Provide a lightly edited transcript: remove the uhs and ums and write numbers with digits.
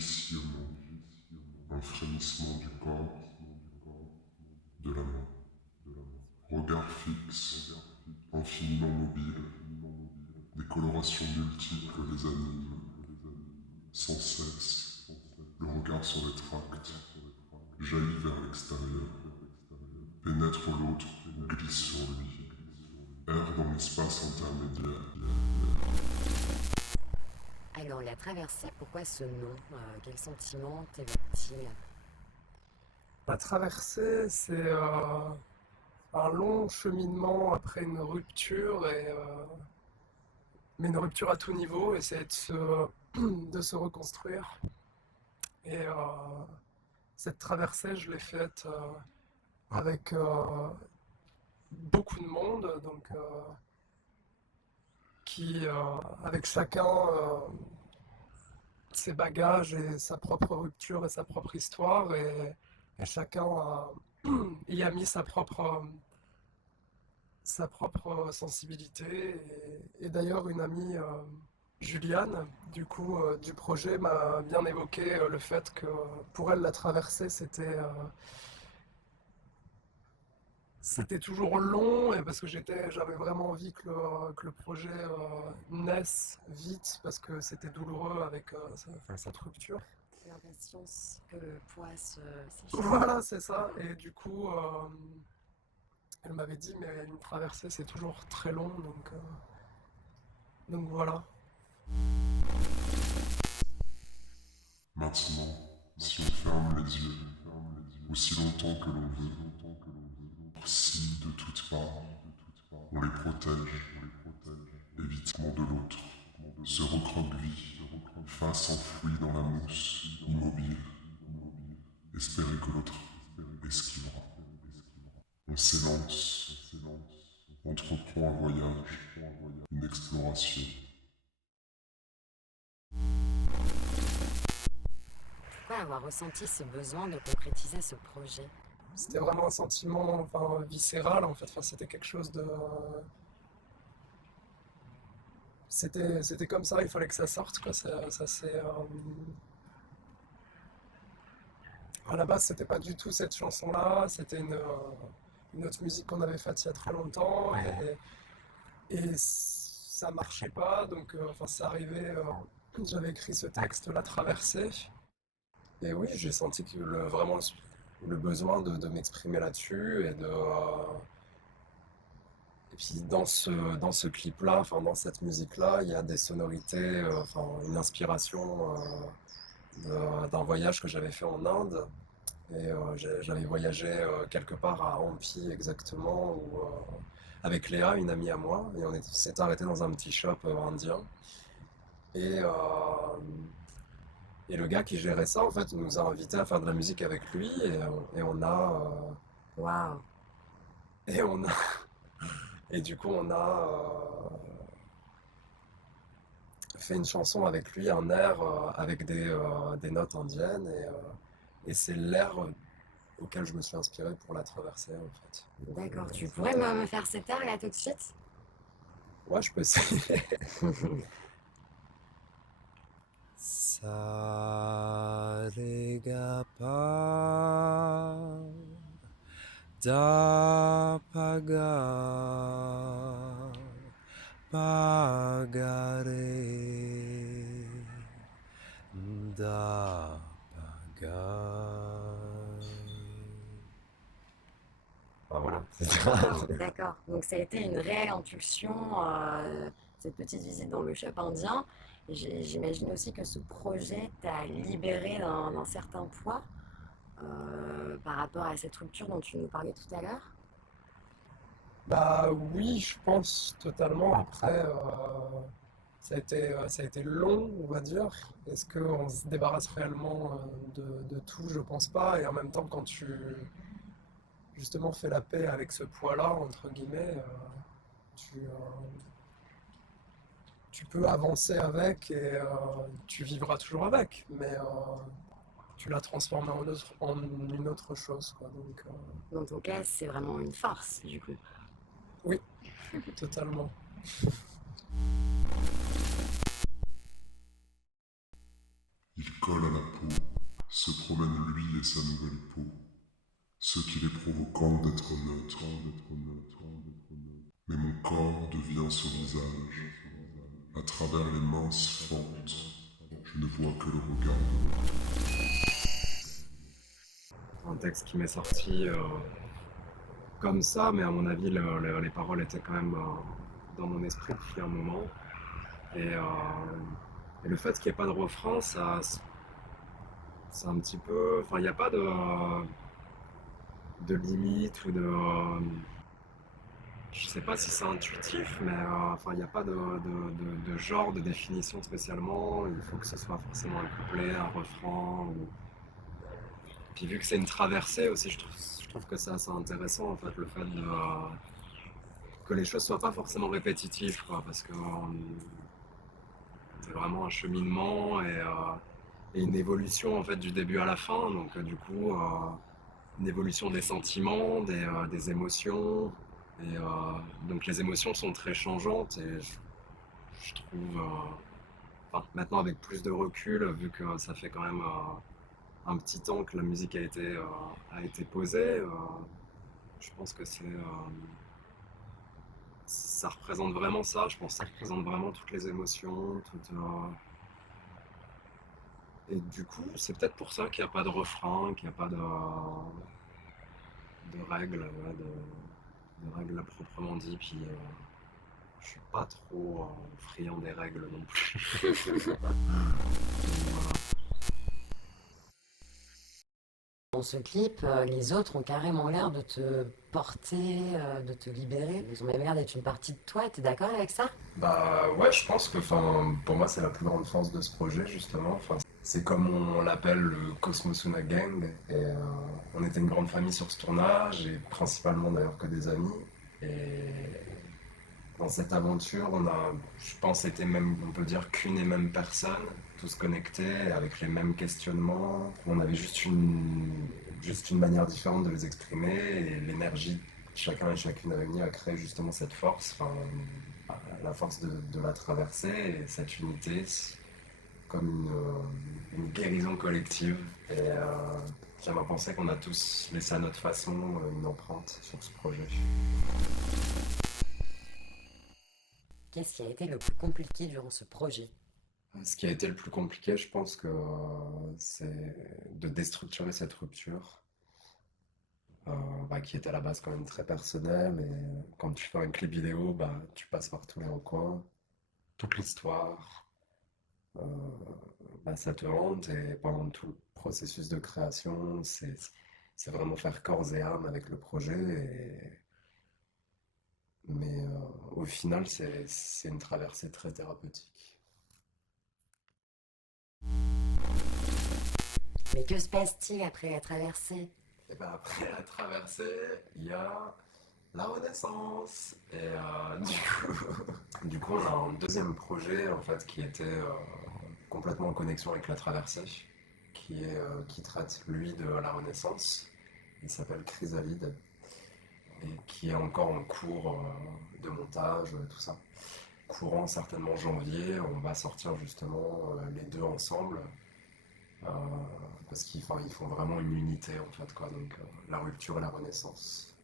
sillonnant, un frémissement du corps, de la main. Regard fixe, infiniment mobile, des colorations multiples les animent, sans cesse. Le regard se rétracte, jaillit vers l'extérieur, pénètre l'autre, glisse sur lui, erre dans l'espace intermédiaire. Alors, la traversée, pourquoi ce nom quel sentiment t'évoque-t-il? La traversée, c'est un long cheminement après une rupture, mais une rupture à tout niveau, essayer de se reconstruire. Et cette traversée, je l'ai faite avec beaucoup de monde, donc qui, avec chacun ses bagages et sa propre rupture et sa propre histoire, et chacun y a mis sa propre sensibilité. Et d'ailleurs, une amie, Juliane, du coup, du projet, m'a bien évoqué le fait que pour elle, la traversée, c'était toujours long, et parce que j'avais vraiment envie que le projet naisse vite, parce que c'était douloureux avec cette rupture. L'impatience que le poids s'échappe. Voilà, c'est ça. Et du coup, elle m'avait dit, mais une traversée, c'est toujours très long, donc voilà. Maintenant, si on ferme les yeux, aussi longtemps que l'on veut, si de toutes parts, on les protège, évitement de l'autre, se recroqueville, face enfouie dans la mousse, immobile, espérer que l'autre esquivera. On s'élance, entreprend un voyage, une exploration. Pourquoi avoir ressenti ce besoin de concrétiser ce projet? C'était vraiment un sentiment, enfin, viscéral, en fait. Enfin, c'était quelque chose de... C'était comme ça, il fallait que ça sorte, quoi. Ça c'est... À la base, c'était pas du tout cette chanson-là, c'était une autre musique qu'on avait faite il y a très longtemps, et ça marchait pas, donc enfin, c'est arrivé... j'avais écrit ce texte, La Traversée, et oui, j'ai senti que vraiment le besoin de m'exprimer là-dessus, et puis dans ce clip-là, enfin dans cette musique-là, il y a des sonorités, enfin une inspiration d'un voyage que j'avais fait en Inde. Et j'avais voyagé quelque part à Hampi exactement, avec Léa, une amie à moi, et on s'est arrêté dans un petit shop indien. Et, euh, et le gars qui gérait ça, en fait, nous a invités à faire de la musique avec lui, et on a, Waouh! et on a, et du coup on a fait une chanson avec lui, un air avec des notes indiennes, et c'est l'air auquel je me suis inspiré pour la traversée, en fait. D'accord, tu pourrais me faire cet air là tout de suite? Ouais, je peux essayer. Sa re ga pa da pa ga pa ga re da pa ga. Voilà. Waouh, d'accord. Donc ça a été une réelle impulsion, cette petite visite dans le shop indien. Et j'imagine aussi que ce projet t'a libéré d'un certain poids par rapport à cette rupture dont tu nous parlais tout à l'heure. Bah oui, je pense totalement. Après, ça a été long, on va dire. Est-ce qu'on se débarrasse réellement de tout? Je pense pas. Et en même temps, quand tu justement fais la paix avec ce poids-là, entre guillemets, tu, tu peux avancer avec, et tu vivras toujours avec. Mais tu l'as transformé en une autre chose, quoi. Donc, Dans ton cas, c'est vraiment une force, du coup. oui, totalement. Il colle à la peau, se promène lui et sa nouvelle peau, ce qu'il est provoquant d'être neutre. Mais mon corps devient son visage. À travers les minces fentes, je ne vois que le regard de l'autre. Un texte qui m'est sorti comme ça, mais à mon avis, les paroles étaient quand même dans mon esprit depuis un moment. Et, euh, et le fait qu'il n'y ait pas de refrain, ça, c'est un petit peu. Enfin, il n'y a pas de limite ou de. Je sais pas si c'est intuitif, mais enfin, il n'y a pas de genre, de définition spécialement. Il faut que ce soit forcément un couplet, un refrain. Puis vu que c'est une traversée aussi, je trouve que c'est assez intéressant en fait, le fait que les choses soient pas forcément répétitives, quoi, parce que c'est vraiment un cheminement et une évolution en fait du début à la fin. Donc du coup, une évolution des sentiments, des émotions. Et donc les émotions sont très changeantes et je trouve, enfin, maintenant avec plus de recul, vu que ça fait quand même un petit temps que la musique a été posée, je pense que ça représente vraiment ça. Je pense que ça représente vraiment toutes les émotions, et du coup, c'est peut-être pour ça qu'il n'y a pas de refrain, qu'il n'y a pas de règles, ouais, de règles à proprement dit. Puis je suis pas trop friand des règles non plus. Voilà. Dans ce clip, les autres ont carrément l'air de te porter, de te libérer. Ils ont même l'air d'être une partie de toi. T'es d'accord avec ça? Bah ouais, je pense que pour moi c'est la plus grande force de ce projet justement. Enfin, c'est comme on l'appelle le Cosmosuna Gang. Et on était une grande famille sur ce tournage et principalement d'ailleurs que des amis. Et dans cette aventure, on a, je pense, été même, on peut dire qu'une et même personne, tous connectés avec les mêmes questionnements. On avait juste une manière différente de les exprimer et l'énergie que chacun et chacune avait mis à créer justement cette force, enfin, la force de la traversée et cette unité comme une guérison collective. Et j'aime à penser qu'on a tous laissé à notre façon une empreinte sur ce projet. Qu'est-ce qui a été le plus compliqué durant ce projet? Ce qui a été le plus compliqué, je pense que c'est de déstructurer cette rupture, qui est à la base quand même très personnelle. Et quand tu fais un clip vidéo, tu passes par tous les recoins, toute l'histoire, euh, ça te hante. Et pendant tout le processus de création, c'est vraiment faire corps et âme avec le projet. Mais au final, c'est une traversée très thérapeutique. Mais que se passe-t-il après la traversée? Et ben après la traversée, il y a la Renaissance. Et du coup, on a un deuxième projet en fait qui était complètement en connexion avec la traversée, qui traite lui de la Renaissance. Il s'appelle Chrysalide et qui est encore en cours de montage, tout ça. Courant certainement janvier, on va sortir justement les deux ensemble. Euh, Parce qu'ils font vraiment une unité en fait quoi, donc la rupture et la renaissance.